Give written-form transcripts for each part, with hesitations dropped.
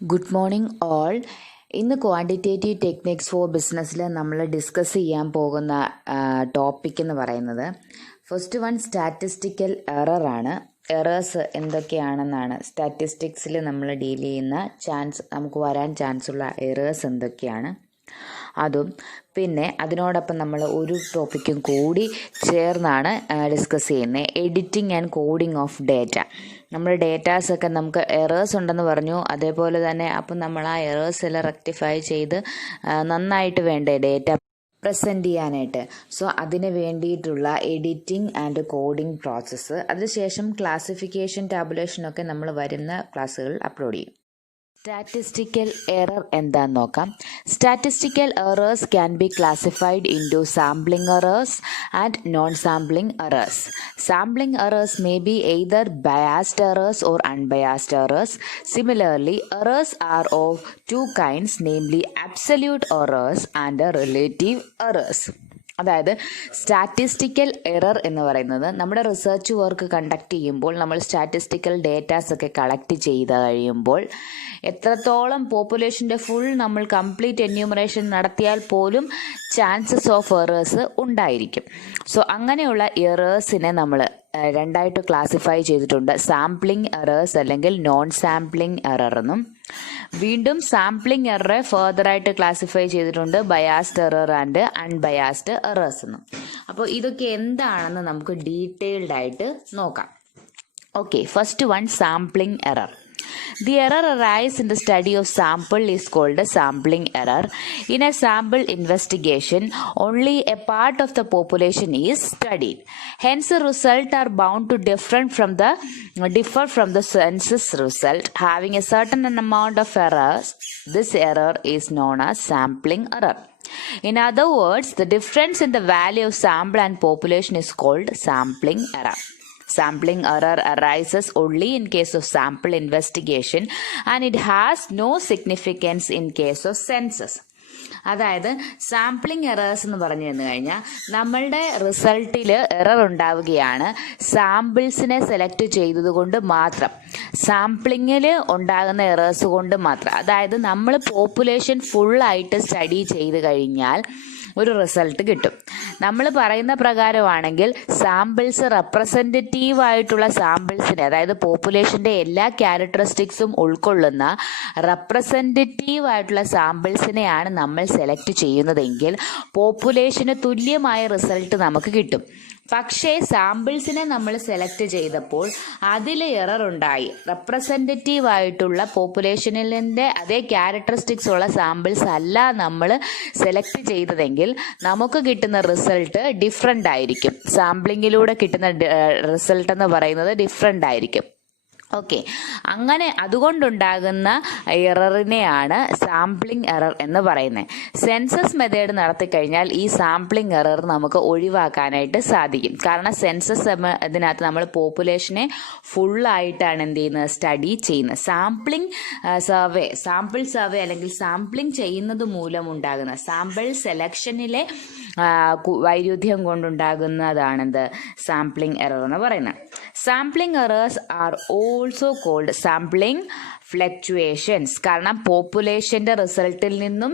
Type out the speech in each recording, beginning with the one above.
Good morning all. ഇന്ന് quantitative techniques for ബിസിനസ്സിൽ നമ്മൾ ഡിസ്കസ് ചെയ്യാൻ പോകുന്ന ടോപ്പിക് എന്ന് പറയുന്നത് ഫസ്റ്റ് വൺ സ്റ്റാറ്റിസ്റ്റിക്കൽ എറർ ആണ്. എറേഴ്സ് എന്തൊക്കെയാണെന്നാണ് സ്റ്റാറ്റിസ്റ്റിക്സിൽ നമ്മൾ ഡീൽ ചെയ്യുന്ന നമുക്ക് വരാൻ ചാൻസ് ഉള്ള എറേഴ്സ് എന്തൊക്കെയാണ് അതും, പിന്നെ അതിനോടൊപ്പം നമ്മൾ ഒരു ടോപ്പിക്കും കൂടി ചേർന്നാണ് ഡിസ്കസ് ചെയ്യുന്നത്, editing and coding of data. നമ്മുടെ ഡേറ്റാസൊക്കെ നമുക്ക് എറേഴ്സ് ഉണ്ടെന്ന് പറഞ്ഞു, അതേപോലെ തന്നെ അപ്പം നമ്മൾ ആ എറേഴ്സ് എല്ലാം റെക്ടിഫൈ ചെയ്ത് നന്നായിട്ട് വേണ്ടേ ഡേറ്റ പ്രസൻറ്റ് ചെയ്യാനായിട്ട്. സോ അതിന് വേണ്ടിയിട്ടുള്ള എഡിറ്റിംഗ് ആൻഡ് കോഡിംഗ് പ്രോസസ്സ്, അതിനുശേഷം ക്ലാസിഫിക്കേഷൻ ടാബുലേഷനൊക്കെ നമ്മൾ വരുന്ന ക്ലാസ്സുകളിൽ അപ്ലോഡ് ചെയ്യും. സ്റ്റാറ്റിസ്റ്റിക്കൽ എറർ എന്താന്ന് നോക്കാം. Statistical errors can be classified into sampling errors and non sampling errors. Sampling errors may be either biased errors or unbiased errors. Similarly, errors are of two kinds, namely absolute errors and relative errors. അതായത് statistical error എന്ന് പറയുന്നത് നമ്മുടെ research work conduct ചെയ്യുമ്പോൾ നമ്മൾ statistical datas ഒക്കെ collect ചെയ്ത് കഴിയുമ്പോൾ എത്രത്തോളം പോപ്പുലേഷൻ്റെ ഫുൾ നമ്മൾ കംപ്ലീറ്റ് എന്യൂമറേഷൻ നടത്തിയാൽ പോലും ചാൻസസ് ഓഫ് എറേഴ്സ് ഉണ്ടായിരിക്കും. സോ അങ്ങനെയുള്ള എറേഴ്സിനെ നമ്മൾ രണ്ടായിട്ട് ക്ലാസിഫൈ ചെയ്തിട്ടുണ്ട്, സാമ്പിളിംഗ് എറേഴ്സ് അല്ലെങ്കിൽ നോൺ സാമ്പിളിംഗ് എറർ എന്നും. വീണ്ടും സാമ്പിളിംഗ് എററെ ഫർദറായിട്ട് ക്ലാസിഫൈ ചെയ്തിട്ടുണ്ട്, biased error and unbiased errors എന്നും. അപ്പോൾ ഇതൊക്കെ എന്താണെന്ന് നമുക്ക് ഡീറ്റെയിൽഡ് ആയിട്ട് നോക്കാം. Okay, first one sampling error. The error arise in the study of sample is called a sampling error. In a sample investigation, only a part of the population is studied. Hence, the result are bound to differ from the census result. Having a certain amount of errors, this error is known as sampling error. In other words, the difference in the value of sample and population is called sampling error. Sampling error arises only in case of sample investigation and it has no significance in case of census. അതായത് sampling errors എന്ന് പറഞ്ഞു തന്നു കഴിഞ്ഞാൽ നമ്മളുടെ റിസൾട്ടിൽ error ഉണ്ടാവുകയാണ് സാമ്പിൾസിനെ select ചെയ്തത് കൊണ്ട് മാത്രം, സാമ്പിളിങ്ങിൽ ഉണ്ടാകുന്ന എറേഴ്സ് കൊണ്ട് മാത്രം. അതായത് നമ്മൾ പോപ്പുലേഷൻ ഫുള്ളായിട്ട് സ്റ്റഡി ചെയ്ത് കഴിഞ്ഞാൽ ഒരു റിസൾട്ട് കിട്ടും. നമ്മൾ പറയുന്ന പ്രകാരമാണെങ്കിൽ സാമ്പിൾസ് റെപ്രസെൻറ്റേറ്റീവ് ആയിട്ടുള്ള സാമ്പിൾസിനെ, അതായത് പോപ്പുലേഷൻ്റെ എല്ലാ ക്യാരക്ടറിസ്റ്റിക്സും ഉൾക്കൊള്ളുന്ന റെപ്രസെൻറ്റേറ്റീവ് ആയിട്ടുള്ള സാമ്പിൾസിനെയാണ് നമ്മൾ സെലക്ട് ചെയ്യുന്നതെങ്കിൽ പോപ്പുലേഷന് തുല്യമായ റിസൾട്ട് നമുക്ക് കിട്ടും. പക്ഷേ സാമ്പിൾസിനെ നമ്മൾ സെലക്ട് ചെയ്തപ്പോൾ അതിൽ എറർ ഉണ്ടായി. റെപ്രസെൻറ്റേറ്റീവ് ആയിട്ടുള്ള പോപ്പുലേഷനിലെ അതേ ക്യാരക്ടറിസ്റ്റിക്സ് ഉള്ള സാമ്പിൾസ് അല്ല നമ്മൾ സെലക്ട് ചെയ്തതെങ്കിൽ നമുക്ക് കിട്ടുന്ന റിസൾട്ട് ഡിഫറെൻ്റ് ആയിരിക്കും. സാമ്പിളിങ്ങിലൂടെ കിട്ടുന്ന റിസൾട്ട് എന്ന് പറയുന്നത് ഡിഫറെൻ്റ് ആയിരിക്കും. ഓക്കെ, അങ്ങനെ അതുകൊണ്ടുണ്ടാകുന്ന എററിനെയാണ് സാമ്പിളിംഗ് എറർ എന്ന് പറയുന്നത്. സെൻസസ് മെത്തേഡ് നടത്തിക്കഴിഞ്ഞാൽ ഈ സാമ്പിളിംഗ് എറർ നമുക്ക് ഒഴിവാക്കാനായിട്ട് സാധിക്കും. കാരണം സെൻസസ് ഇതിനകത്ത് നമ്മൾ പോപ്പുലേഷനെ ഫുള്ളായിട്ടാണ് എന്ത് ചെയ്യുന്നത്, സ്റ്റഡി ചെയ്യുന്നത്. സാമ്പിൾ സർവേ അല്ലെങ്കിൽ സാമ്പിളിംഗ് ചെയ്യുന്നത് മൂലമുണ്ടാകുന്ന സാമ്പിൾ സെലക്ഷനിലെ വൈരുദ്ധ്യം കൊണ്ടുണ്ടാകുന്നതാണെന്ത് സാമ്പിളിംഗ് എറർ എന്ന് പറയുന്നത്. Sampling errors are also called sampling fluctuations. കാരണം പോപ്പുലേഷൻ്റെ റിസൾട്ടിൽ നിന്നും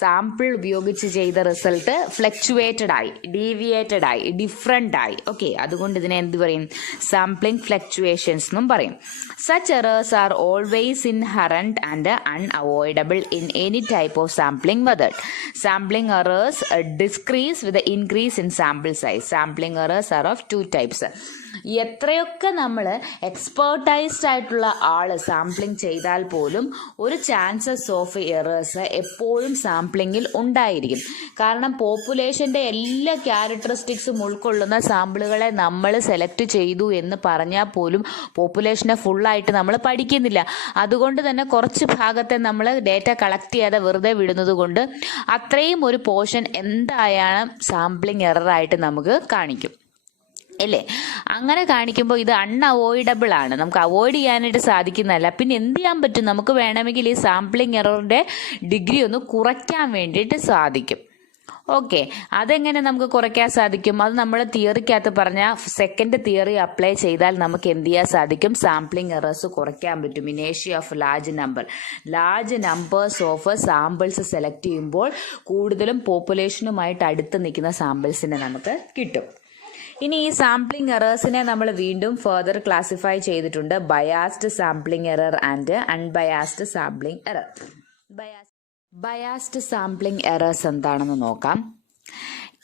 സാമ്പിൾ ഉപയോഗിച്ച് ചെയ്ത റിസൾട്ട് ഫ്ലക്ച്വേറ്റഡ് ആയി, ഡീവിയേറ്റഡ് ആയി, ഡിഫറെൻ്റ് ആയി. ഓക്കെ, അതുകൊണ്ട് ഇതിനെ എന്ത് പറയും, സാമ്പിളിംഗ് ഫ്ലക്ച്വേഷൻസ് എന്നും പറയും. Such errors are always inherent and unavoidable in any type of sampling method. Sampling errors decrease with increase in sample size. Sampling errors are of two types. എത്രയൊക്കെ നമ്മൾ എക്സ്പേർട്ടൈസ്ഡ് ആയിട്ടുള്ള ആള് സാമ്പിളിംഗ് ചെയ്താൽ പോലും ഒരു ചാൻസസ് ഓഫ് എറേഴ്സ് എപ്പോഴും സാമ്പിളിങ്ങിൽ ഉണ്ടായിരിക്കും. കാരണം പോപ്പുലേഷൻ്റെ എല്ലാ ക്യാരക്ടറിസ്റ്റിക്സും ഉൾക്കൊള്ളുന്ന സാമ്പിളുകളെ നമ്മൾ സെലക്ട് ചെയ്തു എന്ന് പറഞ്ഞാൽ പോലും പോപ്പുലേഷനെ ഫുള്ളായിട്ട് നമ്മൾ പഠിക്കുന്നില്ല. അതുകൊണ്ട് തന്നെ കുറച്ച് ഭാഗത്തെ നമ്മൾ ഡേറ്റ കളക്ട് ചെയ്യാതെ വെറുതെ വിടുന്നത് കൊണ്ട് അത്രയും ഒരു പോർഷൻ എന്തായാലും സാമ്പിളിംഗ് എററായിട്ട് നമുക്ക് കാണിക്കും അല്ലേ. അങ്ങനെ കാണിക്കുമ്പോൾ ഇത് അൺഅവോയ്ഡബിൾ ആണ്, നമുക്ക് അവോയ്ഡ് ചെയ്യാനായിട്ട് സാധിക്കുന്നതല്ല. പിന്നെ എന്ത് ചെയ്യാൻ പറ്റും, നമുക്ക് വേണമെങ്കിൽ ഈ സാമ്പിളിംഗ് എററിൻ്റെ ഡിഗ്രി ഒന്ന് കുറയ്ക്കാൻ വേണ്ടിയിട്ട് സാധിക്കും. ഓക്കെ, അതെങ്ങനെ നമുക്ക് കുറയ്ക്കാൻ സാധിക്കും? അത് നമ്മൾ തിയറിക്കകത്ത് പറഞ്ഞ സെക്കൻഡ് തിയറി അപ്ലൈ ചെയ്താൽ നമുക്ക് എന്ത് ചെയ്യാൻ സാധിക്കും? സാമ്പിളിംഗ് എറേഴ്സ് കുറയ്ക്കാൻ പറ്റും. ഇനേഷ്യ of large numbers of samples select ചെയ്യുമ്പോൾ കൂടുതലും പോപ്പുലേഷനുമായിട്ട് അടുത്ത് നിൽക്കുന്ന സാമ്പിൾസിനെ നമുക്ക് കിട്ടും. ഇനി ഈ സാമ്പിളിംഗ് എറേഴ്സിനെ നമ്മൾ വീണ്ടും ഫർദർ ക്ലാസിഫൈ ചെയ്തിട്ടുണ്ട്. Biased sampling error and unbiased sampling error. Biased sampling errors എന്താണെന്ന് നോക്കാം.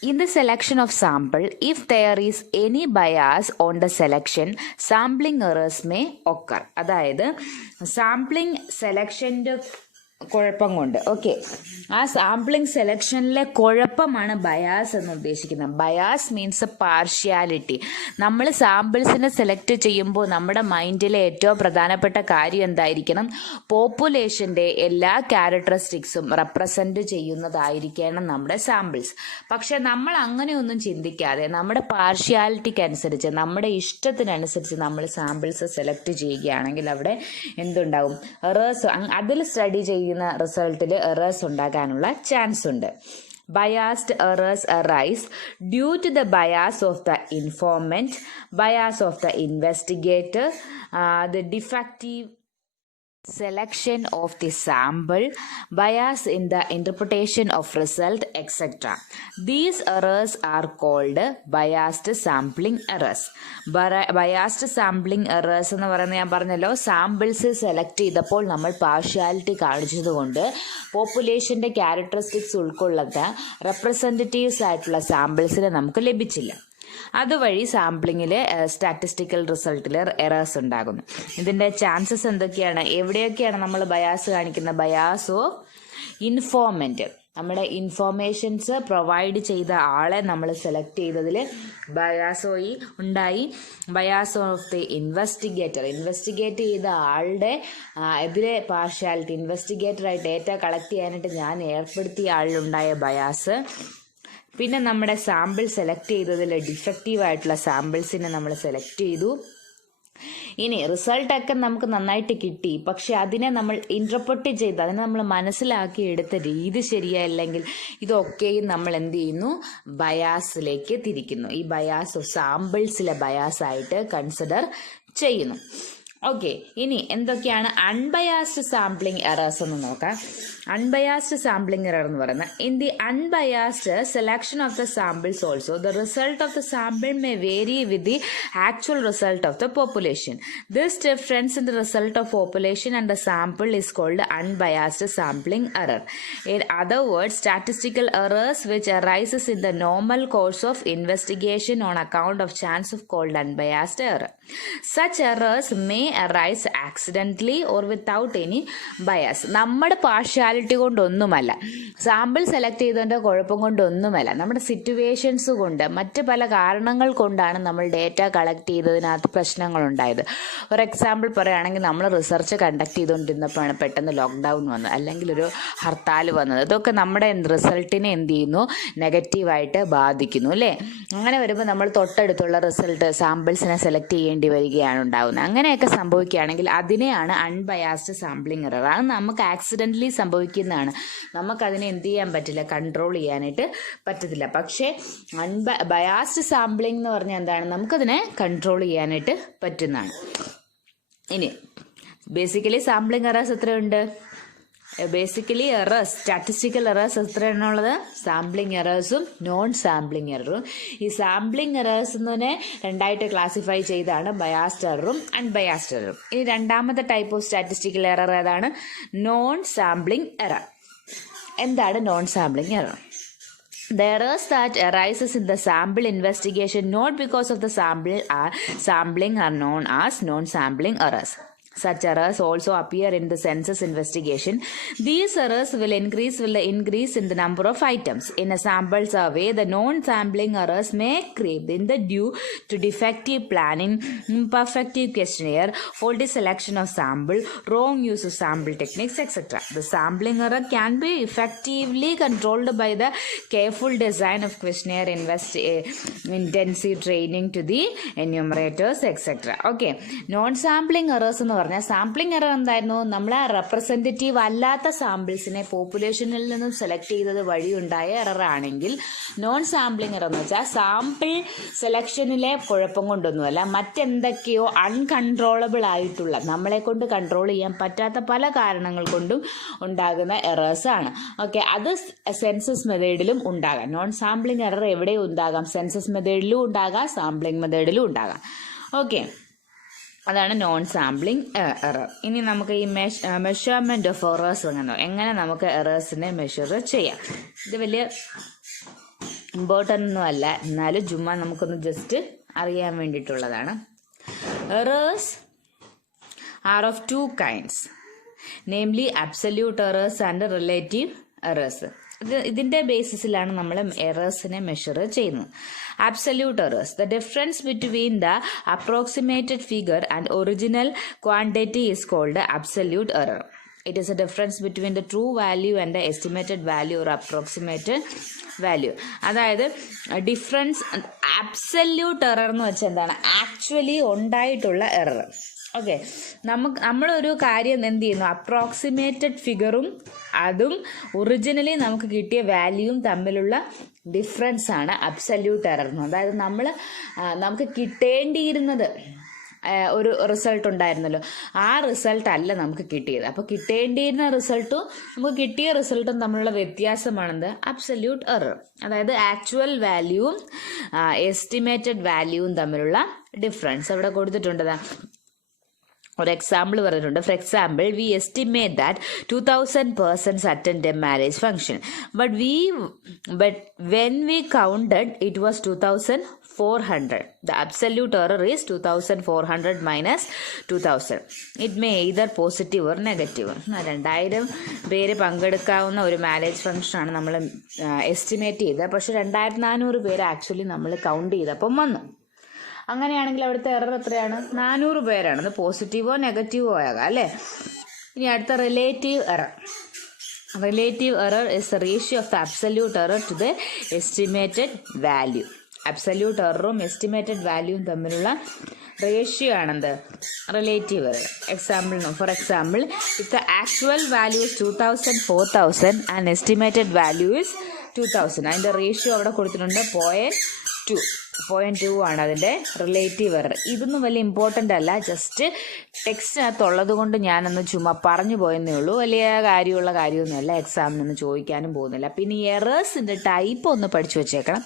In the selection of sample, if there is any bias on the selection, sampling errors may occur. അതായത് സാമ്പിളിംഗ് സെലക്ഷൻ്റെ കുഴപ്പം കൊണ്ട്, okay, ആ sampling സെലക്ഷനിലെ കുഴപ്പമാണ് bias എന്ന് ഉദ്ദേശിക്കുന്നത്. Bias means partiality. നമ്മൾ സാമ്പിൾസിനെ സെലക്ട് ചെയ്യുമ്പോൾ നമ്മുടെ മൈൻഡിലെ ഏറ്റവും പ്രധാനപ്പെട്ട കാര്യം എന്തായിരിക്കണം? പോപ്പുലേഷൻ്റെ എല്ലാ ക്യാരക്ടറിസ്റ്റിക്സും റെപ്രസെൻ്റ് ചെയ്യുന്നതായിരിക്കണം നമ്മുടെ സാമ്പിൾസ്. പക്ഷെ നമ്മൾ അങ്ങനെയൊന്നും ചിന്തിക്കാതെ നമ്മുടെ പാർഷ്യാലിറ്റിക്ക് അനുസരിച്ച്, നമ്മുടെ ഇഷ്ടത്തിനനുസരിച്ച് നമ്മൾ സാമ്പിൾസ് സെലക്ട് ചെയ്യുകയാണെങ്കിൽ അവിടെ എന്തുണ്ടാവും? എറേഴ്സ്. അതിൽ സ്റ്റഡി ചെയ്യുന്ന റിസൾട്ടിൽ എറേഴ്സ് ഉണ്ടാകാനുള്ള ചാൻസ് ഉണ്ട്. Biased errors arise due to the bias of the informant, bias of the investigator, the defective selection of the sample, bias in the interpretation of result, etc. These errors are called biased sampling errors. Biased sampling errors എന്ന് പറയുന്നത് ഞാൻ പറഞ്ഞല്ലോ, samples select ചെയ്തപ്പോൾ നമ്മൾ partiality കാണിച്ചതുകൊണ്ട് പോപ്പുലേഷൻ്റെ characteristics ഉൾക്കൊള്ളുന്ന representatives ആയിട്ടുള്ള സാമ്പിൾസിനെ നമുക്ക് ലഭിച്ചില്ല. അതുവഴി സാമ്പിളിങ്ങിൽ സ്റ്റാറ്റിസ്റ്റിക്കൽ റിസൾട്ടിൽ എറേഴ്സ് ഉണ്ടാകുന്നു. ഇതിൻ്റെ ചാൻസസ് എന്തൊക്കെയാണ്? എവിടെയൊക്കെയാണ് നമ്മൾ ബയാസ് കാണിക്കുന്നത്? ബയാസ് ഓഫ് ഇൻഫോർമൻറ്റ്, നമ്മുടെ ഇൻഫോർമേഷൻസ് പ്രൊവൈഡ് ചെയ്ത ആളെ നമ്മൾ സെലക്ട് ചെയ്തതിൽ ബയാസ് ഉണ്ടായി. ബയാസ് ഓഫ് ദി ഇൻവെസ്റ്റിഗേറ്റ് ചെയ്ത ആളുടെ എതിരെ പാർഷ്യാലിറ്റി, ഇൻവെസ്റ്റിഗേറ്ററായി ഡേറ്റ കളക്ട് ചെയ്യാനായിട്ട് ഞാൻ ഏർപ്പെടുത്തിയ ആളിലുണ്ടായ ബയാസ്. പിന്നെ നമ്മുടെ സാമ്പിൾ സെലക്ട് ചെയ്തതിൽ ഡിഫക്റ്റീവ് ആയിട്ടുള്ള സാമ്പിൾസിനെ നമ്മൾ സെലക്ട് ചെയ്തു. ഇനി റിസൾട്ടൊക്കെ നമുക്ക് നന്നായിട്ട് കിട്ടി, പക്ഷെ അതിനെ നമ്മൾ ഇൻറ്റർപ്രറ്റ് ചെയ്ത് അതിനെ നമ്മൾ മനസ്സിലാക്കി എടുത്ത രീതി ശരിയല്ലെങ്കിൽ ഇതൊക്കെയും നമ്മൾ എന്ത് ചെയ്യുന്നു? ബയാസിലേക്ക് തിരിക്കുന്നു. ഈ ബയാസ് സാമ്പിൾസിലെ ബയാസായിട്ട് കൺസിഡർ ചെയ്യുന്നു. ഓക്കെ, ഇനി എന്തൊക്കെയാണ് അൺബയാസ്ഡ് സാമ്പിളിംഗ് എറേഴ്സ് എന്ന് നോക്കാം. അൺബയാസ്ഡ് സാമ്പിളിംഗ് എറർ എന്ന് പറയുന്നത്, in the unbiased selection of the samples also the result of the sample may vary with the actual result of the population. This difference in the result of population and the sample is called unbiased sampling error. In other words, statistical errors which arises in the normal course of investigation on account of chance of called unbiased error. Such errors may arise accidentally or without any bias. നമ്മുടെ partiality കൊണ്ടൊന്നുമല്ല, sample select ചെയ്തതിൻ്റെ കുഴപ്പം കൊണ്ടൊന്നുമല്ല, നമ്മുടെ situations കൊണ്ട്, മറ്റ് പല കാരണങ്ങൾ കൊണ്ടാണ് നമ്മൾ ഡേറ്റ കളക്ട് ചെയ്തതിനകത്ത് പ്രശ്നങ്ങളുണ്ടായത്. ഫോർ എക്സാമ്പിൾ പറയുകയാണെങ്കിൽ, നമ്മൾ റിസർച്ച് കണ്ടക്ട് ചെയ്തുകൊണ്ടിരുന്നപ്പോഴാണ് പെട്ടെന്ന് ലോക്ക്ഡൗൺ വന്നത്, അല്ലെങ്കിൽ ഒരു ഹർത്താൽ വന്നത്. ഇതൊക്കെ നമ്മുടെ റിസൾട്ടിനെ എന്ത് ചെയ്യുന്നു? നെഗറ്റീവായിട്ട് ബാധിക്കുന്നു, അല്ലേ? അങ്ങനെ വരുമ്പോൾ നമ്മൾ തൊട്ടടുത്തുള്ള റിസൾട്ട് സാമ്പിൾസിനെ സെലക്ട് ചെയ്യേണ്ടി വരികയാണ് ഉണ്ടാകുന്നത്. അങ്ങനെയൊക്കെ സംഭവിക്കുകയാണെങ്കിൽ അതിനെയാണ് അൺബയാസ്ഡ് സാമ്പിളിംഗ് എറർ. അത് നമുക്ക് ആക്സിഡൻ്റലി സംഭവിക്കുന്നതാണ്. നമുക്കതിനെ എന്ത് ചെയ്യാൻ പറ്റില്ല? കൺട്രോൾ ചെയ്യാനായിട്ട് പറ്റത്തില്ല. പക്ഷേ ബയാസ്ഡ് സാമ്പിളിംഗ് എന്ന് പറഞ്ഞാൽ എന്താണ്? നമുക്കതിനെ കൺട്രോൾ ചെയ്യാനായിട്ട് പറ്റുന്നതാണ്. ഇനി ബേസിക്കലി സാമ്പിളിംഗ് എറേഴ്സ് എത്രയുണ്ട്? ബേസിക്കലി എറേഴ്സ്, സ്റ്റാറ്റിസ്റ്റിക്കൽ എറേഴ്സ് എത്രയാണുള്ളത്? സാമ്പിളിംഗ് എറേഴ്സും നോൺ സാമ്പിളിംഗ് എററും. ഈ സാമ്പിളിംഗ് എറേഴ്സ് എന്നതിനെ രണ്ടായിട്ട് ക്ലാസിഫൈ ചെയ്താണ് ബയാസ്ഡ് എററും അൺബയാസ്ഡ് എററും. ഇനി രണ്ടാമത്തെ ടൈപ്പ് ഓഫ് സ്റ്റാറ്റിസ്റ്റിക്കൽ എറർ ഏതാണ്? Non sampling error. എന്താണ് non sampling error? The errors that arises in the sample investigation not because of the sampling are known as non-sampling errors. Such errors also appear in the census investigation. These errors will increase in the number of items. In a sample survey, the non-sampling errors may creep in due to defective planning, imperfect questionnaire, faulty selection of sample, wrong use of sample techniques, etc. The sampling error can be effectively controlled by the careful design of questionnaire, intensive training to the enumerators, etc. Okay, non-sampling errors എന്ന് പറഞ്ഞാൽ sampling error എന്തായിരുന്നു? നമ്മൾ representative അല്ലാത്ത സാമ്പിൾസിനെ പോപ്പുലേഷനിൽ നിന്നും select ചെയ്തത് വഴി ഉണ്ടായ error ആണെങ്കിൽ, നോൺ സാമ്പിളിംഗ് എറർ എന്ന് വെച്ചാൽ സാമ്പിൾ സെലക്ഷനിലെ കുഴപ്പം കൊണ്ടൊന്നുമല്ല, മറ്റെന്തൊക്കെയോ അൺകൺട്രോളബിൾ ആയിട്ടുള്ള, നമ്മളെ കൊണ്ട് കൺട്രോൾ ചെയ്യാൻ പറ്റാത്ത പല കാരണങ്ങൾ കൊണ്ടും ഉണ്ടാകുന്ന എറേഴ്സ് ആണ്. ഓക്കെ, അത് സെൻസസ് മെത്തേഡിലും ഉണ്ടാകാം. നോൺ സാമ്പിളിംഗ് എറർ എവിടെയും ഉണ്ടാകാം, സെൻസസ് മെത്തേഡിലും ഉണ്ടാകാം, സാമ്പിളിംഗ് മെത്തേഡിലും ഉണ്ടാകാം. ഓക്കെ, അതാണ് നോൺ സാമ്പിളിംഗ് എറർ. ഇനി നമുക്ക് ഈ മെഷർമെൻറ്റ് ഓഫ് എറേഴ്സ് എങ്ങനെ നമുക്ക് എറേഴ്സിനെ മെഷർ ചെയ്യാം. ഇത് വലിയ ഇമ്പോർട്ടൻ്റ് ഒന്നും അല്ല, എന്നാലും ചുമ്മാ നമുക്കൊന്ന് ജസ്റ്റ് അറിയാൻ വേണ്ടിയിട്ടുള്ളതാണ്. Errors are of two kinds, namely absolute errors and relative errors. ഇതിൻ്റെ ബേസിസിലാണ് നമ്മൾ എറേഴ്സിനെ മെഷർ ചെയ്യുന്നത്. Absolute errors, the difference between the approximated figure and original quantity is called absolute error. It is a difference between the true value and the estimated value or approximated value. അതായത് difference, absolute error എന്ന് വെച്ചാൽ എന്താണ്? Actually ഉണ്ടായിട്ടുള്ള error. Okay, നമ്മളൊരു കാര്യം എന്ത് ചെയ്യുന്നു, approximated ഫിഗറും അതും ഒറിജിനലി നമുക്ക് കിട്ടിയ വാല്യൂവും തമ്മിലുള്ള ഡിഫറൻസ് ആണ് അബ്സല്യൂട്ട് എറർ. അതായത് നമുക്ക് കിട്ടേണ്ടിയിരുന്നത് ഒരു റിസൾട്ട് ഉണ്ടായിരുന്നല്ലോ, ആ റിസൾട്ട് അല്ല നമുക്ക് കിട്ടിയത്. അപ്പോൾ കിട്ടേണ്ടിയിരുന്ന റിസൾട്ടും നമുക്ക് കിട്ടിയ റിസൾട്ടും തമ്മിലുള്ള വ്യത്യാസമാണെന്ത്? Absolute error. അതായത് ആക്ച്വൽ വാല്യൂവും എസ്റ്റിമേറ്റഡ് വാല്യൂവും തമ്മിലുള്ള ഡിഫറൻസ് അവിടെ കൊടുത്തിട്ടുണ്ട്. ഒരു എക്സാമ്പിൾ പറഞ്ഞിട്ടുണ്ട്. For example, we estimate that 2000 persons attend a marriage function, but when we counted it was 2400. The absolute error is 2400 minus 2000. It may either positive or negative. 2000 പേര് പങ്കെടുക്കാവുന്ന ഒരു marriage ഫംഗ്ഷനാണ് നമ്മൾ എസ്റ്റിമേറ്റ് ചെയ്തത്. പക്ഷെ 2400 പേര് ആക്ച്വലി നമ്മൾ count ചെയ്തപ്പം വന്നു. അങ്ങനെയാണെങ്കിൽ അവിടുത്തെ എറർ എത്രയാണ്? 400 പേരാണ്. അത് പോസിറ്റീവോ നെഗറ്റീവോ ആകാം അല്ലേ. ഇനി അടുത്ത relative error. Relative error is the ratio of the absolute error to the estimated value. അബ്സല്യൂട്ട് എററും എസ്റ്റിമേറ്റഡ് വാല്യൂവും തമ്മിലുള്ള റേഷ്യോ ആണെന്ത്? Relative error. For example, if the actual value is 2000, 4000 and estimated value is 2000, അതിൻ്റെ റേഷ്യോ അവിടെ കൊടുത്തിട്ടുണ്ട് 0.2 ആണ് അതിൻ്റെ റിലേറ്റീവ് എറർ. ഇതൊന്നും വലിയ ഇമ്പോർട്ടൻ്റ് അല്ല, ജസ്റ്റ് ടെക്സ്റ്റിനകത്തുള്ളത് കൊണ്ട് ഞാനൊന്ന് ചുമ്മാ പറഞ്ഞു പോയെന്നേ ഉള്ളൂ. വലിയ കാര്യമൊന്നുമല്ല, എക്സാമിനൊന്നും ചോദിക്കാനും പോകുന്നില്ല. പിന്നെ ഈ എറേഴ്സിൻ്റെ ടൈപ്പ് ഒന്ന് പഠിച്ചു വെച്ചേക്കണം,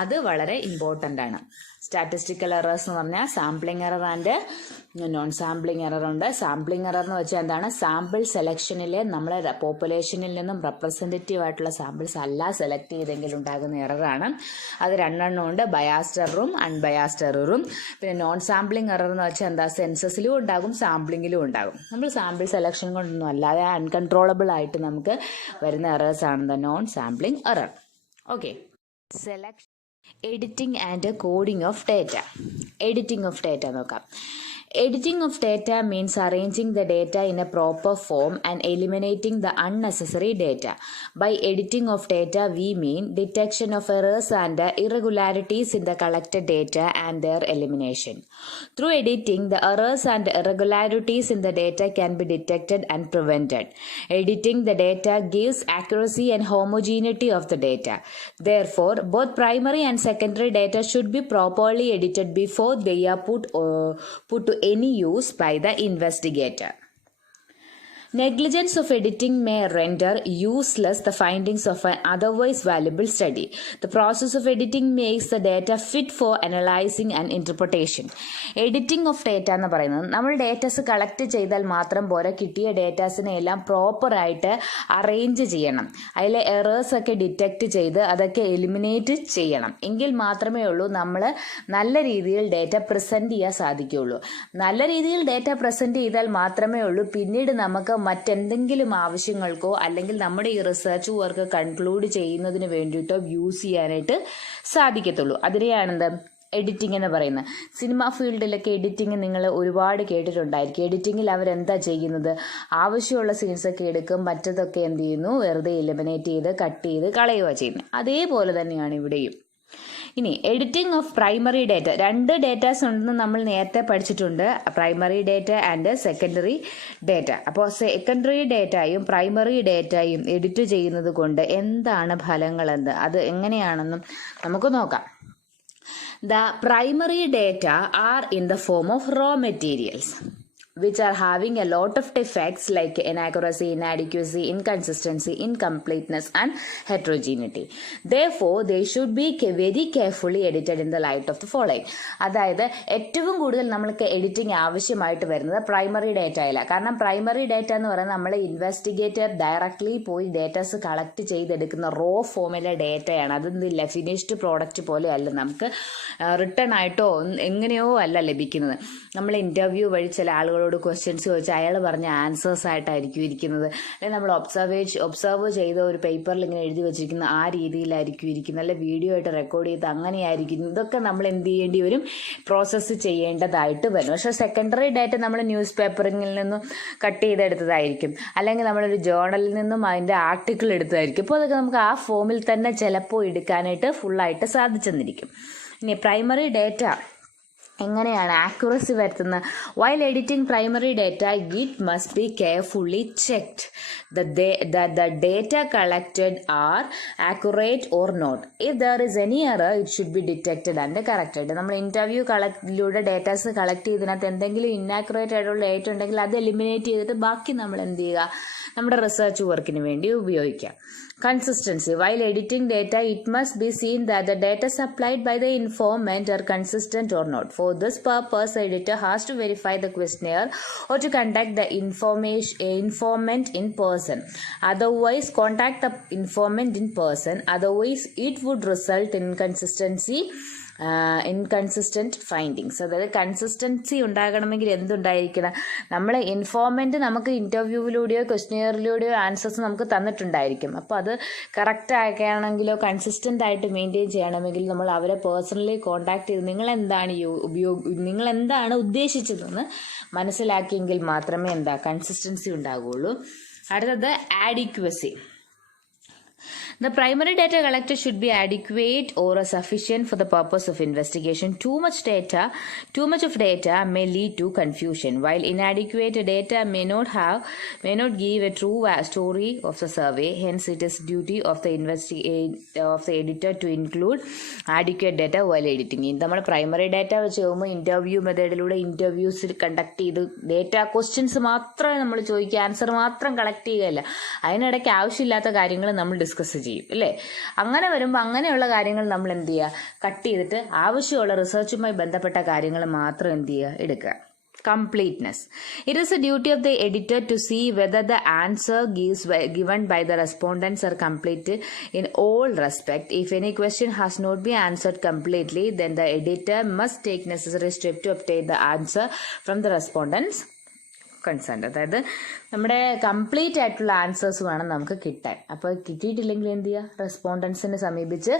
അത് വളരെ ഇമ്പോർട്ടൻ്റ് ആണ്. സ്റ്റാറ്റിസ്റ്റിക്കൽ എറേഴ്സ് എന്ന് പറഞ്ഞാൽ sampling error and non sampling error ഉണ്ട്. സാമ്പിളിംഗ് എറർ എന്ന് വെച്ചാൽ എന്താണ്? സാമ്പിൾ സെലക്ഷനിൽ നമ്മൾ പോപ്പുലേഷനിൽ നിന്നും റെപ്രസെൻറ്റേറ്റീവ് ആയിട്ടുള്ള സാമ്പിൾസ് അല്ല സെലക്ട് ചെയ്തെങ്കിൽ ഉണ്ടാകുന്ന എററാണ്. അത് 2 എണ്ണം ഉണ്ട്, ബയാസ്ഡ് എററും അൺബയാസ്ഡ് എററും. പിന്നെ നോൺ സാമ്പിളിംഗ് എറർ എന്ന് വെച്ചാൽ എന്താ? സെൻസസിലും ഉണ്ടാകും, സാമ്പിളിങ്ങിലും ഉണ്ടാകും. നമ്മൾ സാമ്പിൾ സെലക്ഷൻ കൊണ്ടൊന്നും അല്ലാതെ അൺകൺട്രോളബിൾ ആയിട്ട് നമുക്ക് വരുന്ന എറേഴ്സ് ആണ് non sampling error. Okay, selection, editing and coding of data. Editing of data നോക്കാം. Editing of data means arranging the data in a proper form and eliminating the unnecessary data. By editing of data, we mean detection of errors and irregularities in the collected data and their elimination. Through editing, the errors and irregularities in the data can be detected and prevented. Editing the data gives accuracy and homogeneity of the data. Therefore, both primary and secondary data should be properly edited before they are put to any use by the investigator. Negligence of editing may render useless the findings of an otherwise valuable study. The process of editing makes the data fit for analyzing and interpretation. Editing of data എന്ന് പറയുന്നത് നമ്മൾ datas collect ചെയ്താൽ മാത്രം പോരാ, കിട്ടിയ ഡേറ്റാസിനെ എല്ലാം പ്രോപ്പറായിട്ട് arrange ചെയ്യണം. അതിലെ എറേഴ്സ് ഒക്കെ ഡിറ്റക്റ്റ് ചെയ്ത് അതൊക്കെ എലിമിനേറ്റ് ചെയ്യണം. എങ്കിൽ മാത്രമേ ഉള്ളൂ നമ്മൾ നല്ല രീതിയിൽ ഡേറ്റ പ്രസൻറ്റ് ചെയ്യാൻ സാധിക്കുകയുള്ളൂ. നല്ല രീതിയിൽ ഡേറ്റ പ്രസൻറ്റ് ചെയ്താൽ മാത്രമേ ഉള്ളൂ പിന്നീട് നമുക്ക് മറ്റെന്തെങ്കിലും ആവശ്യങ്ങൾക്കോ അല്ലെങ്കിൽ നമ്മുടെ ഈ റിസർച്ച് വർക്ക് കൺക്ലൂഡ് ചെയ്യുന്നതിന് വേണ്ടിയിട്ടോ യൂസ് ചെയ്യാനായിട്ട് സാധിക്കത്തുള്ളൂ. അതിനെയാണെന്ത്? എഡിറ്റിംഗ് എന്ന് പറയുന്നത്. സിനിമ ഫീൽഡിലൊക്കെ എഡിറ്റിംഗ് നിങ്ങൾ ഒരുപാട് കേട്ടിട്ടുണ്ടായിരിക്കും. എഡിറ്റിങ്ങിൽ അവരെന്താ ചെയ്യുന്നത്? ആവശ്യമുള്ള സീൻസൊക്കെ എടുക്കും, മറ്റതൊക്കെ എന്ത് ചെയ്യുന്നു? വെറുതെ എലിമിനേറ്റ് ചെയ്ത് കട്ട് ചെയ്ത് കളയുക ചെയ്യുന്നത്. അതേപോലെ തന്നെയാണ് ഇവിടെയും. ഇനി എഡിറ്റിംഗ് ഓഫ് പ്രൈമറി ഡേറ്റ, രണ്ട് ഡേറ്റാസ് ഉണ്ടെന്ന് നമ്മൾ നേരത്തെ പഠിച്ചിട്ടുണ്ട്, primary data and secondary data. അപ്പോൾ സെക്കൻഡറി ഡേറ്റയും പ്രൈമറി ഡേറ്റയും എഡിറ്റ് ചെയ്യുന്നത് കൊണ്ട് എന്താണ് ഫലങ്ങളെന്ന്, അത് എങ്ങനെയാണെന്നും നമുക്ക് നോക്കാം. The primary data are in the form of raw materials which are having a lot of defects like inaccuracy, inadequacy, inconsistency, incompleteness and heterogeneity. Therefore, they should be very carefully edited in the light of the following. അതായത് ഏറ്റവും കൂടുതൽ നമ്മൾക്ക് editing ആവശ്യമായിട്ട് വരുന്നത് primary ഡേറ്റയിലാണ്. കാരണം primary data എന്ന് പറയുന്നത് നമ്മൾ ഇൻവെസ്റ്റിഗേറ്റർ ഡയറക്ട്ലി പോയി ഡേറ്റാസ് കളക്ട് ചെയ്തെടുക്കുന്ന റോ ഫോമിലെ ഡേറ്റയാണ്. അതൊന്നില്ല ഫിനിഷ്ഡ് പ്രോഡക്റ്റ് പോലെ അല്ല, നമുക്ക് റിട്ടേൺ ആയിട്ടോ എങ്ങനെയോ അല്ല ലഭിക്കുന്നത്. നമ്മൾ ഇൻ്റർവ്യൂ വഴി ചില ആളുകളോട് ക്വസ്റ്റ്യൻസ് ചോദിച്ചാൽ അയാൾ പറഞ്ഞ ആൻസേഴ്സ് ആയിട്ടായിരിക്കും ഇരിക്കുന്നത്, അല്ലെങ്കിൽ നമ്മൾ ഒബ്സർവ് ചെയ്ത ഒരു പേപ്പറിൽ ഇങ്ങനെ എഴുതി വെച്ചിരിക്കുന്ന ആ രീതിയിലായിരിക്കും ഇരിക്കുന്നത്, അല്ലെ വീഡിയോ ആയിട്ട് റെക്കോർഡ് ചെയ്ത് അങ്ങനെയായിരിക്കും. ഇതൊക്കെ നമ്മൾ എന്ത് ചെയ്യേണ്ടി വരും, പ്രോസസ്സ് ചെയ്യേണ്ടതായിട്ട് വരും. പക്ഷേ സെക്കൻഡറി ഡാറ്റ നമ്മൾ ന്യൂസ് പേപ്പറിൽ നിന്നും കട്ട് ചെയ്തെടുത്തതായിരിക്കും, അല്ലെങ്കിൽ നമ്മളൊരു ജേർണലിൽ നിന്നും അതിൻ്റെ ആർട്ടിക്കിൾ എടുത്തതായിരിക്കും. അപ്പോൾ അതൊക്കെ നമുക്ക് ആ ഫോമിൽ തന്നെ ചിലപ്പോൾ എടുക്കാനായിട്ട് ഫുള്ളായിട്ട് സാധിച്ചെന്നിരിക്കും. ഇനി പ്രൈമറി ഡേറ്റ എങ്ങനെയാണ് ആക്യുറസി വരുത്തുന്നത്? While editing primary data it must be carefully checked that the data collected are accurate or not. If there is any error, it should be detected and corrected. നമ്മൾ ഇൻ്റർവ്യൂയിലൂടെ datas collect ചെയ്തതിനകത്ത് എന്തെങ്കിലും ഇന്നാക്യുറേറ്റ് ആയിട്ടുള്ള data ഉണ്ടെങ്കിൽ അത് eliminate ചെയ്തിട്ട് ബാക്കി നമ്മൾ എന്ത് ചെയ്യുക, നമ്മുടെ റിസർച്ച് വർക്കിന് വേണ്ടി ഉപയോഗിക്കാം. Consistency. While editing data, it must be seen that the data supplied by the informant are consistent or not. For this purpose, the editor has to verify the questionnaire or to contact the informant in person. Otherwise, contact the informant in person. Otherwise, it would result in inconsistent findings. അതായത് consistency ഉണ്ടാകണമെങ്കിൽ എന്തുണ്ടായിരിക്കണം, നമ്മൾ ഇൻഫോർമെൻ്റ് നമുക്ക് ഇൻ്റർവ്യൂവിലൂടെയോ ക്വസ്റ്റ്യനിയറിലൂടെയോ answers നമുക്ക് തന്നിട്ടുണ്ടായിരിക്കും. അപ്പോൾ അത് correct ആക്കുകയാണെങ്കിലോ consistent ആയിട്ട് maintain ചെയ്യണമെങ്കിൽ നമ്മൾ അവരെ പേഴ്സണലി കോൺടാക്ട് ചെയ്ത് നിങ്ങളെന്താണ് ഉദ്ദേശിച്ചതെന്ന് മനസ്സിലാക്കിയെങ്കിൽ മാത്രമേ കൺസിസ്റ്റൻസി ഉണ്ടാകുള്ളൂ. അടുത്തത് adequacy. The primary data collected should be adequate or sufficient for the purpose of investigation. Too much of data may lead to confusion, while inadequate data may not give a true story of the survey. Hence, it is duty of the editor to include adequate data while editing. നമ്മൾ primary data വെച്ച് പോകുമ്പോൾ interview മെത്തേഡിലൂടെ ഇൻ്റർവ്യൂസിൽ conduct ചെയ്ത് data questions മാത്രമേ നമ്മൾ ചോദിക്കുക, answer മാത്രം collect ചെയ്യുകയല്ല, അതിനിടയ്ക്ക് ആവശ്യമില്ലാത്ത കാര്യങ്ങൾ നമ്മൾ ഡിസ്കസ് ചെയ്യും അല്ലേ. അങ്ങനെ വരുമ്പോൾ അങ്ങനെയുള്ള കാര്യങ്ങൾ നമ്മൾ എന്ത് ചെയ്യുക, കട്ട് ചെയ്തിട്ട് ആവശ്യമുള്ള റിസർച്ചുമായി ബന്ധപ്പെട്ട കാര്യങ്ങൾ മാത്രം എന്ത് ചെയ്യുക, എടുക്കുക. Completeness. It is a duty of the editor to see whether the answer given by the respondents are complete in all respect. If any question has not been answered completely, then the editor must take necessary steps to obtain the answer from the respondents concerned. അതായത് നമ്മുടെ complete ആയിട്ടുള്ള answers വേണം നമുക്ക് കിട്ടാൻ. അപ്പോൾ കിട്ടിയിട്ടില്ലെങ്കിൽ എന്ത് ചെയ്യുക, റെസ്പോണ്ടൻസിനെ സമീപിച്ച്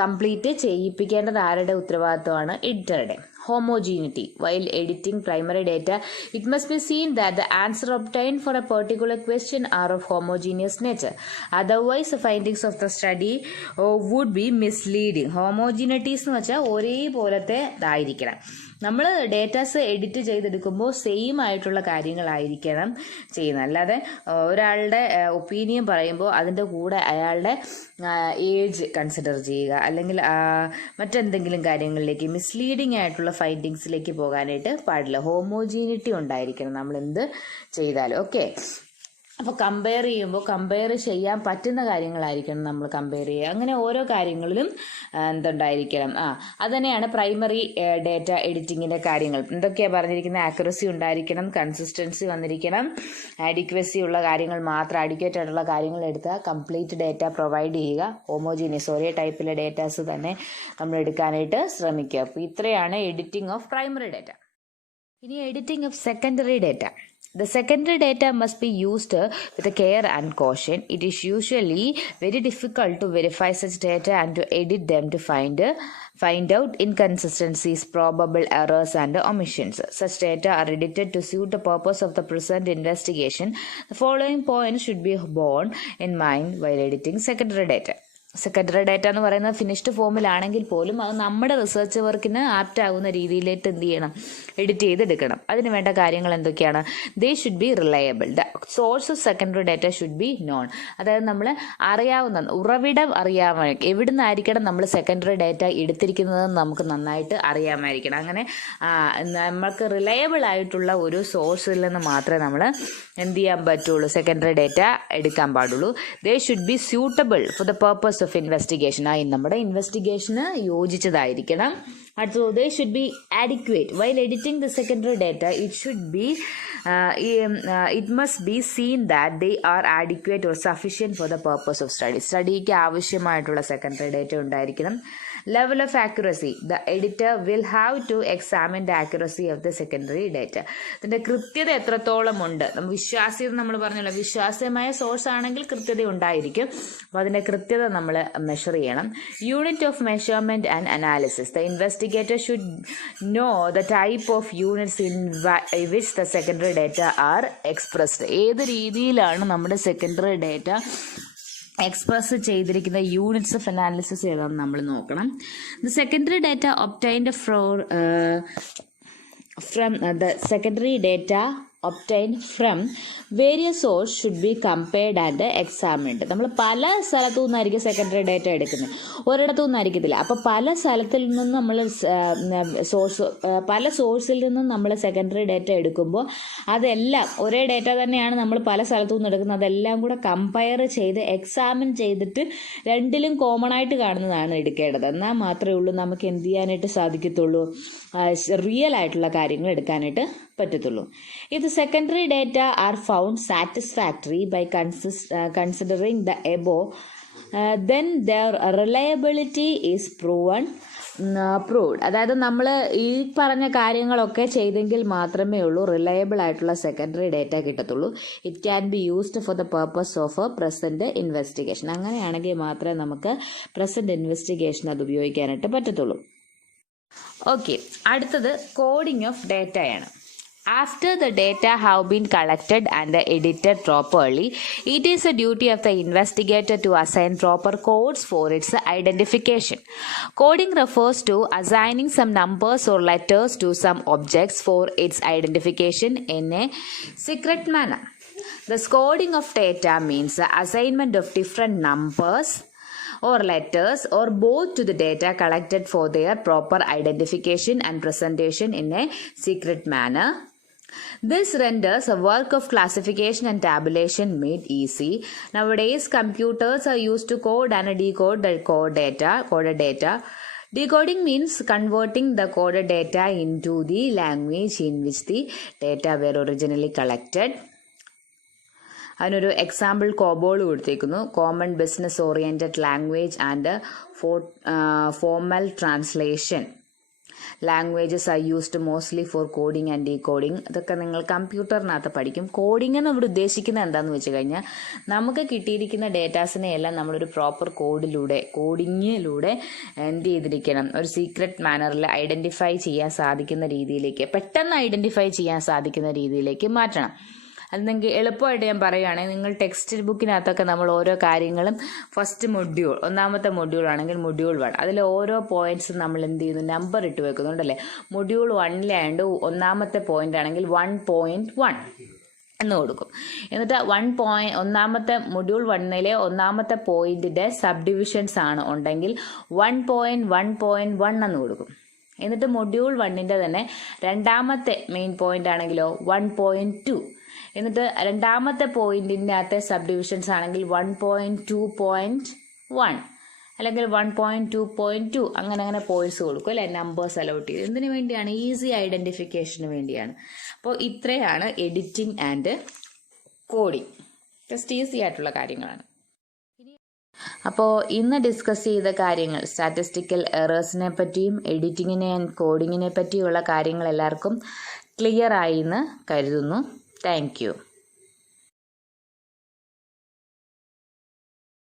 കംപ്ലീറ്റ് ചെയ്യിപ്പിക്കേണ്ടത് ആരുടെ ഉത്തരവാദിത്വമാണ്, എഡിറ്ററുടെ. Homogeneity. While editing primary data, it must be seen that the answer obtained for a particular question are of homogeneous nature. Otherwise, the findings of the study would be misleading. Homogeneities എന്ന് വെച്ചാൽ ഒരേപോലത്തെ ഇതായിരിക്കണം. നമ്മൾ datas edit ചെയ്തെടുക്കുമ്പോൾ same ആയിട്ടുള്ള കാര്യങ്ങളായിരിക്കണം ചെയ്യുന്നത്. അല്ലാതെ ഒരാളുടെ ഒപ്പീനിയൻ പറയുമ്പോൾ അതിൻ്റെ കൂടെ അയാളുടെ ഏജ് കൺസിഡർ ചെയ്യുക, അല്ലെങ്കിൽ മറ്റെന്തെങ്കിലും കാര്യങ്ങളിലേക്ക് മിസ്ലീഡിങ് ആയിട്ടുള്ള ഫൈൻഡിങ്സിലേക്ക് പോകാനായിട്ട് പാടില്ല. ഹോമോജീനിറ്റി ഉണ്ടായിരിക്കണം നമ്മൾ എന്ത് ചെയ്താലും. ഓക്കെ, അപ്പോൾ കമ്പയർ ചെയ്യാൻ പറ്റുന്ന കാര്യങ്ങളായിരിക്കണം നമ്മൾ കമ്പയർ ചെയ്യുക. അങ്ങനെ ഓരോ കാര്യങ്ങളിലും എന്തുണ്ടായിരിക്കണം, അത് തന്നെയാണ് പ്രൈമറി ഡേറ്റ എഡിറ്റിങ്ങിൻ്റെ കാര്യങ്ങൾ. എന്തൊക്കെയാണ് പറഞ്ഞിരിക്കുന്നത്, ആക്യുറസി ഉണ്ടായിരിക്കണം, കൺസിസ്റ്റൻസി വന്നിരിക്കണം, ആഡിക്വസി ഉള്ള കാര്യങ്ങൾ മാത്രം, ആഡിക്വേറ്റ് ആയിട്ടുള്ള കാര്യങ്ങൾ എടുക്കുക, കംപ്ലീറ്റ് ഡേറ്റ പ്രൊവൈഡ് ചെയ്യുക, ഹോമോജീനിയസ് ഒരേ ടൈപ്പിലെ ഡേറ്റാസ് തന്നെ നമ്മൾ എടുക്കാനായിട്ട് ശ്രമിക്കുക. അപ്പോൾ ഇത്രയാണ് എഡിറ്റിംഗ് ഓഫ് പ്രൈമറി ഡേറ്റ. ഇനി editing of secondary data. The secondary data must be used with care and caution. It is usually very difficult to verify such data and to edit them to find out inconsistencies, probable errors and omissions. Such data are edited to suit the purpose of the present investigation. The following points should be borne in mind while editing secondary data. Secondary data എന്ന് പറയുന്നത് finished ഫോമിലാണെങ്കിൽ പോലും അത് നമ്മുടെ research വർക്കിന് apt ആകുന്ന രീതിയിലേക്ക് എന്ത് ചെയ്യണം, എഡിറ്റ് ചെയ്തെടുക്കണം. അതിന് വേണ്ട കാര്യങ്ങൾ എന്തൊക്കെയാണ്? They should be reliable. The source of secondary data should be non. അതായത് നമ്മൾ അറിയാവുന്ന ഉറവിടം അറിയാമായിരിക്കും, എവിടുന്നായിരിക്കണം നമ്മൾ സെക്കൻഡറി ഡേറ്റ എടുത്തിരിക്കുന്നതെന്ന് നമുക്ക് നന്നായിട്ട് അറിയാമായിരിക്കണം. അങ്ങനെ നമ്മൾക്ക് റിലയബിൾ ആയിട്ടുള്ള ഒരു സോഴ്സിൽ നിന്ന് മാത്രമേ നമ്മൾ എന്ത് ചെയ്യാൻ പറ്റുള്ളൂ, സെക്കൻഡറി ഡേറ്റ എടുക്കാൻ പാടുള്ളൂ. They should be suitable for the purpose of investigation. നമ്മുടെ ഇൻവെസ്റ്റിഗേഷന് യോജിച്ചതായിരിക്കണം. അടുത്തത് they should be adequate. While editing the secondary data it must be seen that they are adequate or sufficient for the purpose of study. സ്റ്റഡിക്ക് ആവശ്യമായിട്ടുള്ള secondary data ഉണ്ടായിരിക്കണം. Level of accuracy. The editor will have to examine the accuracy of the secondary data. ഇതിൻ്റെ കൃത്യത എത്രത്തോളം ഉണ്ട്. വിശ്വാസ്യത നമ്മൾ പറഞ്ഞല്ലോ, വിശ്വാസ്യമായ സോഴ്സ് ആണെങ്കിൽ കൃത്യത ഉണ്ടായിരിക്കും. അപ്പോൾ അതിൻ്റെ കൃത്യത നമ്മൾ മെഷർ ചെയ്യണം. Unit of measurement and analysis. The investigator should know the type of units in which the secondary data R expressed. ഏത് രീതിയിലാണ് നമ്മുടെ സെക്കൻഡറി ഡേറ്റ എക്സ്പ്രസ് ചെയ്തിരിക്കുന്ന യൂണിറ്റ്സ് ഓഫ് അനാലിസിസ് ഏതാണെന്ന് നമ്മൾ നോക്കണം. The secondary data obtained from the secondary data obtained from various source should be compared and examined. നമ്മൾ പല സ്ഥലത്തു നിന്നായിരിക്കും സെക്കൻഡറി ഡേറ്റ എടുക്കുന്നത്, ഒരിടത്തു നിന്നായിരിക്കത്തില്ല. അപ്പോൾ പല സ്ഥലത്തിൽ നിന്നും നമ്മൾ പല സോഴ്സിൽ നിന്നും നമ്മൾ സെക്കൻഡറി ഡേറ്റ എടുക്കുമ്പോൾ അതെല്ലാം ഒരേ ഡേറ്റ തന്നെയാണ് നമ്മൾ പല സ്ഥലത്തു നിന്ന് എടുക്കുന്നത്. അതെല്ലാം കൂടെ കമ്പയർ ചെയ്ത് എക്സാമിൻ ചെയ്തിട്ട് രണ്ടിലും കോമൺ ആയിട്ട് കാണുന്നതാണ് എടുക്കേണ്ടത്. എന്നാൽ മാത്രമേ ഉള്ളൂ നമുക്ക് എന്ത് ചെയ്യാനായിട്ട് സാധിക്കത്തുള്ളൂ, റിയൽ ആയിട്ടുള്ള കാര്യങ്ങൾ എടുക്കാനായിട്ട് പറ്റത്തുള്ളൂ. ഇത് secondary data are found satisfactory by considering the above, then their reliability is proved. അതായത് നമ്മൾ ഈ പറഞ്ഞ കാര്യങ്ങളൊക്കെ ചെയ്തെങ്കിൽ മാത്രമേ ഉള്ളൂ റിലയബിൾ ആയിട്ടുള്ള സെക്കൻഡറി ഡേറ്റ കിട്ടത്തുള്ളൂ. It can be used for the purpose of present investigation. അങ്ങനെയാണെങ്കിൽ മാത്രമേ നമുക്ക് പ്രസന്റ് ഇൻവെസ്റ്റിഗേഷൻ അത് ഉപയോഗിക്കാനായിട്ട് പറ്റത്തുള്ളൂ. ഓക്കെ, അടുത്തത് കോഡിംഗ് ഓഫ് ഡേറ്റയാണ്. After the data have been collected and edited properly, it is a duty of the investigator to assign proper codes for its identification. Coding refers to assigning some numbers or letters to some objects for its identification in a secret manner. Thus, coding of data means the assignment of different numbers or letters or both to the data collected for their proper identification and presentation in a secret manner. This renders a work of classification and tabulation made easy. Nowadays, computers are used to code and decode the coded data. Decoding means converting the coded data into the language in which the data were originally collected. അതിനൊരു example COBOL കൊടുത്തേക്കുന്നു. Common business oriented language and formal translation languages are used mostly for coding and decoding. ഇതൊക്കെ നിങ്ങൾ കമ്പ്യൂട്ടറിനകത്ത് പഠിക്കും. Coding എന്ന് ഇവിടെ ഉദ്ദേശിക്കുന്നത് എന്താണെന്ന് വെച്ച് കഴിഞ്ഞാൽ നമുക്ക് കിട്ടിയിരിക്കുന്ന ഡേറ്റാസിനെ എല്ലാം നമ്മളൊരു പ്രോപ്പർ കോഡിങ്ങിലൂടെ എന്ത് ചെയ്തിരിക്കണം, ഒരു സീക്രട്ട് മാനറിൽ ഐഡൻറ്റിഫൈ ചെയ്യാൻ സാധിക്കുന്ന രീതിയിലേക്ക്, പെട്ടെന്ന് ഐഡൻറ്റിഫൈ ചെയ്യാൻ സാധിക്കുന്ന രീതിയിലേക്ക് മാറ്റണം. അല്ലെങ്കിൽ എളുപ്പമായിട്ട് ഞാൻ പറയുകയാണെങ്കിൽ നിങ്ങൾ ടെക്സ്റ്റ് ബുക്കിനകത്തൊക്കെ നമ്മൾ ഓരോ കാര്യങ്ങളും ഫസ്റ്റ് മൊഡ്യൂൾ, ഒന്നാമത്തെ മൊഡ്യൂൾ ആണെങ്കിൽ മൊഡ്യൂൾ 1, അതിൽ ഓരോ പോയിന്റ്സും നമ്മൾ എന്ത് ചെയ്യുന്നു, നമ്പർ ഇട്ട് വെക്കുന്നുണ്ടല്ലേ. മൊഡ്യൂൾ 1 ഒന്നാമത്തെ പോയിന്റ് ആണെങ്കിൽ 1.1 എന്ന് കൊടുക്കും. എന്നിട്ട് ഒന്നാമത്തെ മൊഡ്യൂൾ 1 ഒന്നാമത്തെ പോയിന്റിന്റെ സബ് ഡിവിഷൻസ് ആണ് ഉണ്ടെങ്കിൽ 1.1.1 എന്ന് കൊടുക്കും. എന്നിട്ട് മൊഡ്യൂൾ 1 തന്നെ രണ്ടാമത്തെ മെയിൻ പോയിന്റ് ആണെങ്കിലോ 1.2. എന്നിട്ട് രണ്ടാമത്തെ പോയിന്റിനകത്തെ സബ് ഡിവിഷൻസ് ആണെങ്കിൽ 1.2.1 അല്ലെങ്കിൽ 1.2.2 അങ്ങനെ പോയിന്റ്സ് കൊടുക്കും അല്ലെ, നമ്പേഴ്സ് അലോട്ട് ചെയ്ത്. എന്തിനു വേണ്ടിയാണ്? ഈസി ഐഡന്റിഫിക്കേഷന് വേണ്ടിയാണ്. അപ്പോൾ ഇത്രയാണ് editing and coding. Just easy ആയിട്ടുള്ള കാര്യങ്ങളാണ്. അപ്പോൾ ഇന്ന് ഡിസ്കസ് ചെയ്ത കാര്യങ്ങൾ സ്റ്റാറ്റിസ്റ്റിക്കൽ എറേഴ്സിനെ പറ്റിയും എഡിറ്റിങ്ങിനെ ആൻഡ് കോഡിങ്ങിനെ പറ്റിയുള്ള കാര്യങ്ങൾ എല്ലാവർക്കും ക്ലിയർ ആയി എന്ന് കരുതുന്നു. Thank you.